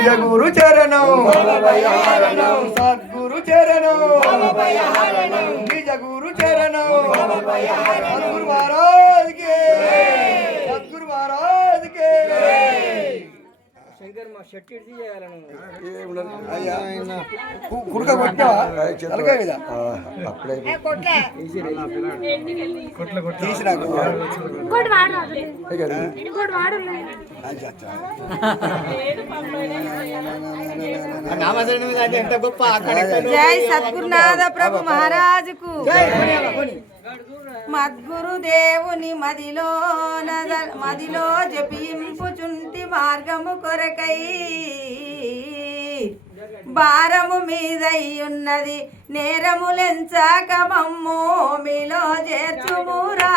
నిజ గురు చరణం సద్గురు చరణం నిజ గురు చరణం సద్గురు మహారాజ్ కే సద్గురు మహారాజ్ కే శంకర్ మా షర్ట్ ఇడిచి చేయాలను కుడుక కొట్టావా తలకాయ మీద అప్పుడే తీసినా జై సద్గురునాథ ప్రభు మహారాజుకు మద్గురు దేవుని మదిలో జపింపుచుంటి మార్గము కొరకై భారము మీదయ్యున్నది నేరములెంచాక మమ్ము మీలో చేర్చుమురా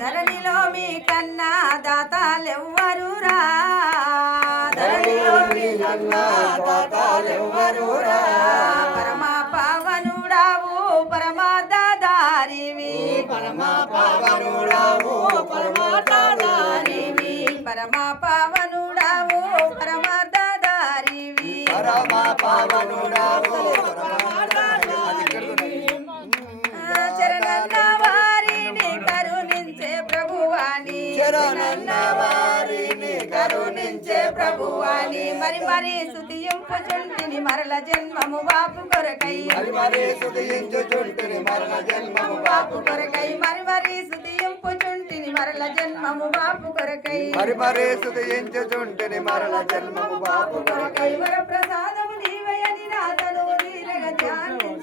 ధరణిలో మీ కన్నా దాతాలెవ్వరురా ధరణిలో మీ కన్నా దాతాలెవ్వరురా పరమా పావనుడావు పరమాదారివి పరమా పావనుడావు పరమాదారివి పరమా పావనుడావు పరమాదారివి పరమా పావనుడావు చరణన్న వారిని కరుణించే ప్రభువాని చరణన్న వారిని కరుణించే ప్రభువాని మరి మరి స్తుతింపుచుంటిని మరల జన్మము బాపు కొరకై మరి మరి స్తుతించుచుంటిని మరల జన్మము బాపు కొరకై మరి మరి స్తుతింపుచుంటిని మరల జన్మము బాపు కొరకై మరి మరి స్తుతించుచుంటిని మరల జన్మము బాపు కొరకై వర ప్రసాదము నీవయని నాదను నీరగ ధ్యానం